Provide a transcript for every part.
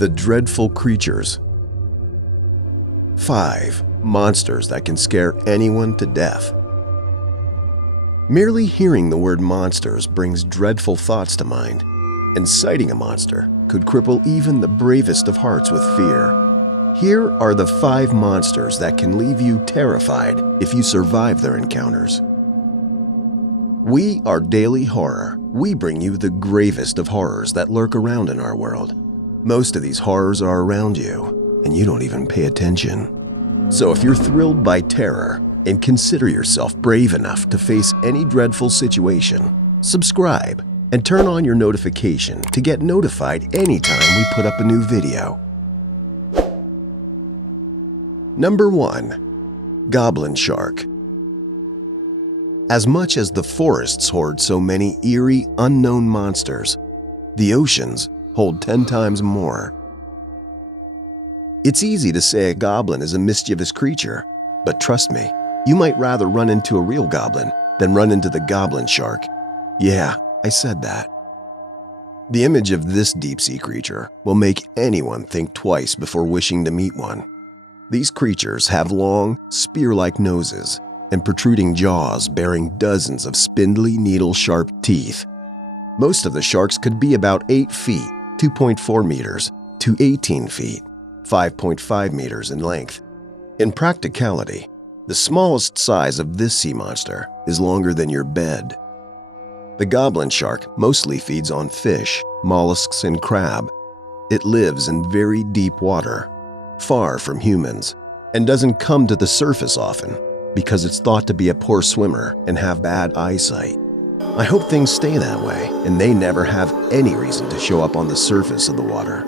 The Dreadful Creatures. 5 monsters that can scare anyone to death. Merely hearing the word monsters brings dreadful thoughts to mind, and sighting a monster could cripple even the bravest of hearts with fear. Here are the 5 monsters that can leave you terrified if you survive their encounters. We are Daily Horror. We bring you the gravest of horrors that lurk around in our world. Most of these horrors are around you, and you don't even pay attention. So if you're thrilled by terror and consider yourself brave enough to face any dreadful situation, subscribe and turn on your notification to get notified anytime we put up a new video. Number 1. Goblin Shark. As much as the forests hoard so many eerie, unknown monsters, the oceans hold 10 times more. It's easy to say a goblin is a mischievous creature, but trust me, you might rather run into a real goblin than run into the goblin shark. Yeah, I said that. The image of this deep-sea creature will make anyone think twice before wishing to meet one. These creatures have long, spear-like noses and protruding jaws bearing dozens of spindly, needle-sharp teeth. Most of the sharks could be about 8 feet, 2.4 meters, to 18 feet, 5.5 meters in length. In practicality, the smallest size of this sea monster is longer than your bed. The goblin shark mostly feeds on fish, mollusks, and crab. It lives in very deep water, far from humans, and doesn't come to the surface often because it's thought to be a poor swimmer and have bad eyesight. I hope things stay that way and they never have any reason to show up on the surface of the water.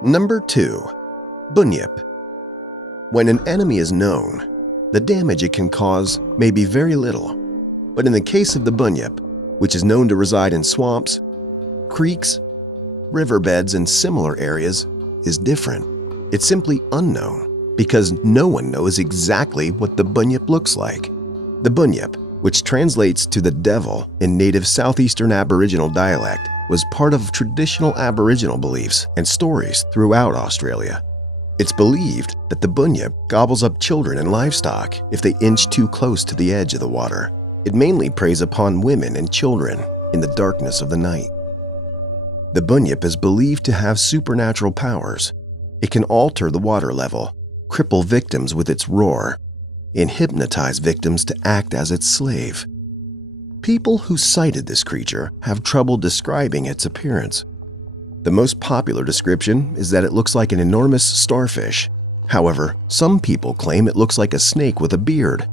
Number 2. Bunyip. When an enemy is known, the damage it can cause may be very little. But in the case of the bunyip, which is known to reside in swamps, creeks, riverbeds, and similar areas, is different. It's simply unknown because no one knows exactly what the bunyip looks like. The bunyip, which translates to the devil in native southeastern Aboriginal dialect, was part of traditional Aboriginal beliefs and stories throughout Australia. It's believed that the bunyip gobbles up children and livestock if they inch too close to the edge of the water. It mainly preys upon women and children in the darkness of the night. The bunyip is believed to have supernatural powers. It can alter the water level, cripple victims with its roar, and hypnotize victims to act as its slave. People who sighted this creature have trouble describing its appearance. The most popular description is that it looks like an enormous starfish. However, some people claim it looks like a snake with a beard.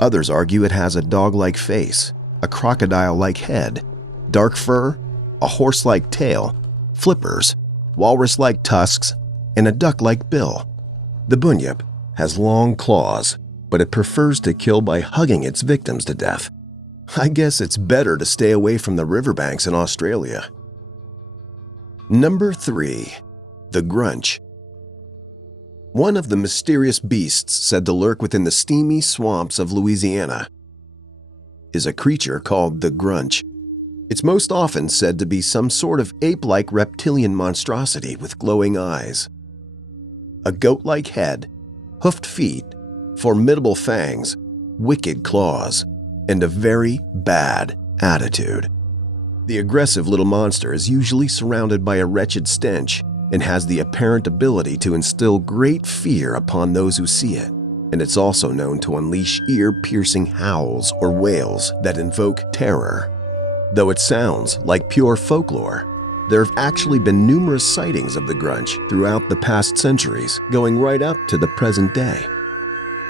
Others argue it has a dog-like face, a crocodile-like head, dark fur, a horse-like tail, flippers, walrus-like tusks, and a duck-like bill. The bunyip has long claws, but it prefers to kill by hugging its victims to death. I guess it's better to stay away from the riverbanks in Australia. Number 3. The Grunch. One of the mysterious beasts said to lurk within the steamy swamps of Louisiana is a creature called the Grunch. It's most often said to be some sort of ape-like reptilian monstrosity with glowing eyes. A goat-like head, hoofed feet, formidable fangs, wicked claws, and a very bad attitude. The aggressive little monster is usually surrounded by a wretched stench and has the apparent ability to instill great fear upon those who see it, and it's also known to unleash ear-piercing howls or wails that invoke terror. Though it sounds like pure folklore, there have actually been numerous sightings of the Grunch throughout the past centuries, going right up to the present day.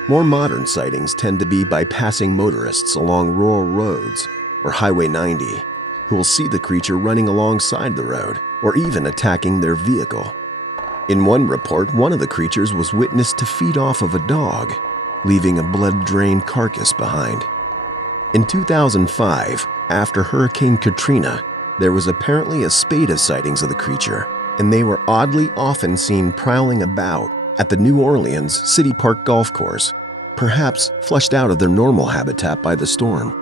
More modern sightings tend to be by passing motorists along rural roads or Highway 90, who will see the creature running alongside the road or even attacking their vehicle. In one report, one of the creatures was witnessed to feed off of a dog, leaving a blood-drained carcass behind. In 2005, after Hurricane Katrina, there was apparently a spate of sightings of the creature, and they were oddly often seen prowling about at the New Orleans City Park Golf Course, perhaps flushed out of their normal habitat by the storm.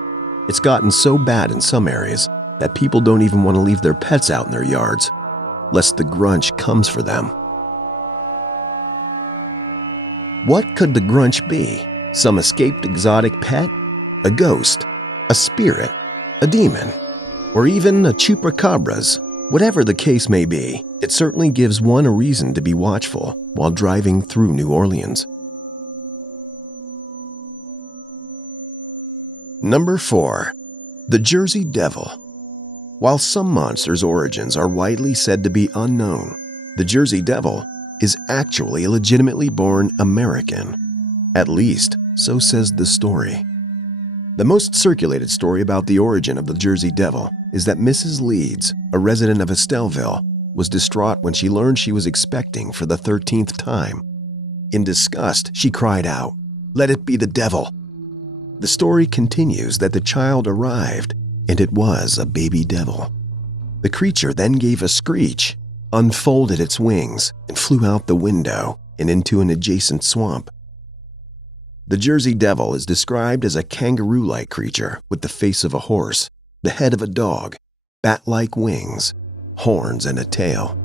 It's gotten so bad in some areas that people don't even want to leave their pets out in their yards. lest the Grunch comes for them. What could the Grunch be? Some escaped exotic pet? A ghost? A spirit? A demon? Or even a chupacabras? Whatever the case may be, it certainly gives one a reason to be watchful while driving through New Orleans. Number 4. The Jersey Devil. While some monsters' origins are widely said to be unknown, the Jersey Devil is actually a legitimately born American. At least, so says the story. The most circulated story about the origin of the Jersey Devil is that Mrs. Leeds, a resident of Estelleville, was distraught when she learned she was expecting for the 13th time. In disgust, she cried out, "Let it be the devil!" The story continues that the child arrived, and it was a baby devil. The creature then gave a screech, unfolded its wings, and flew out the window and into an adjacent swamp. The Jersey Devil is described as a kangaroo-like creature with the face of a horse, the head of a dog, bat-like wings, horns, and a tail.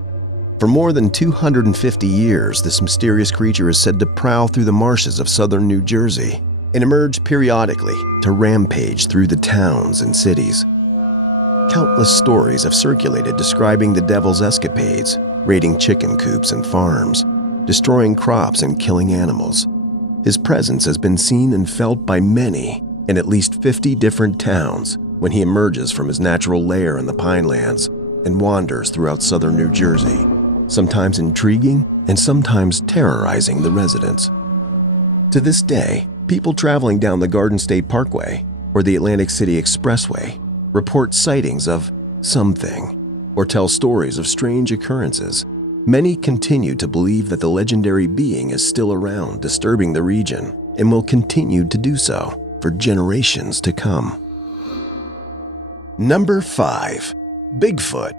For more than 250 years, this mysterious creature is said to prowl through the marshes of southern New Jersey and emerge periodically to rampage through the towns and cities. Countless stories have circulated describing the devil's escapades, raiding chicken coops and farms, destroying crops and killing animals. His presence has been seen and felt by many in at least 50 different towns when he emerges from his natural lair in the Pinelands and wanders throughout southern New Jersey, sometimes intriguing and sometimes terrorizing the residents. To this day, people traveling down the Garden State Parkway or the Atlantic City Expressway report sightings of something or tell stories of strange occurrences. Many continue to believe that the legendary being is still around, disturbing the region, and will continue to do so for generations to come. Number 5. Bigfoot.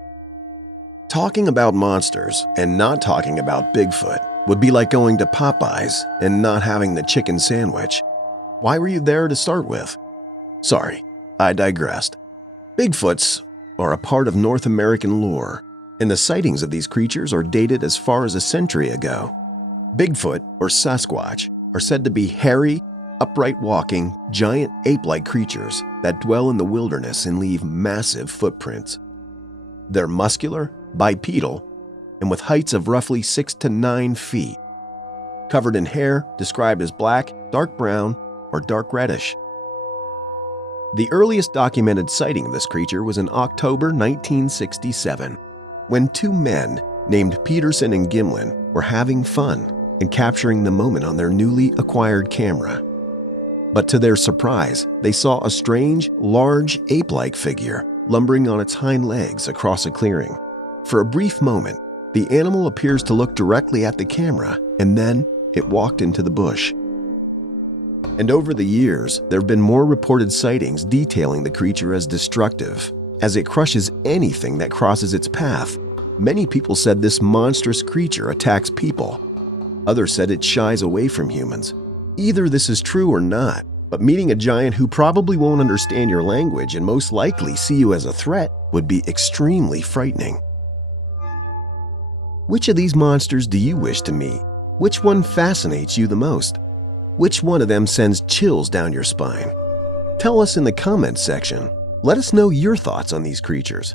Talking about monsters and not talking about Bigfoot would be like going to Popeyes and not having the chicken sandwich. Why were you there to start with? Sorry, I digressed. Bigfoots are a part of North American lore, and the sightings of these creatures are dated as far as a century ago. Bigfoot, or Sasquatch, are said to be hairy, upright-walking, giant ape-like creatures that dwell in the wilderness and leave massive footprints. They're muscular, bipedal, and with heights of roughly 6 to 9 feet. Covered in hair described as black, dark brown, or dark reddish. The earliest documented sighting of this creature was in October 1967, when 2 men named Peterson and Gimlin were having fun and capturing the moment on their newly acquired camera. But to their surprise, they saw a strange, large ape-like figure lumbering on its hind legs across a clearing. For a brief moment, the animal appears to look directly at the camera, and then it walked into the bush. And over the years, there have been more reported sightings detailing the creature as destructive, as it crushes anything that crosses its path. Many people said this monstrous creature attacks people. Others said it shies away from humans. Either this is true or not, but meeting a giant who probably won't understand your language and most likely see you as a threat would be extremely frightening. Which of these monsters do you wish to meet? Which one fascinates you the most? Which one of them sends chills down your spine? Tell us in the comments section. Let us know your thoughts on these creatures.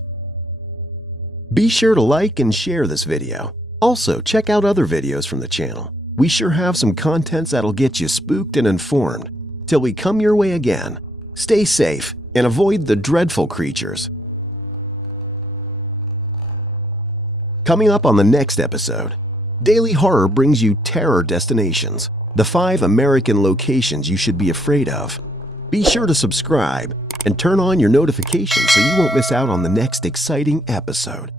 Be sure to like and share this video. Also, check out other videos from the channel. We sure have some contents that'll get you spooked and informed. Till we come your way again, stay safe and avoid the dreadful creatures. Coming up on the next episode, Daily Horror brings you terror destinations, the 5 American locations you should be afraid of. Be sure to subscribe and turn on your notifications so you won't miss out on the next exciting episode.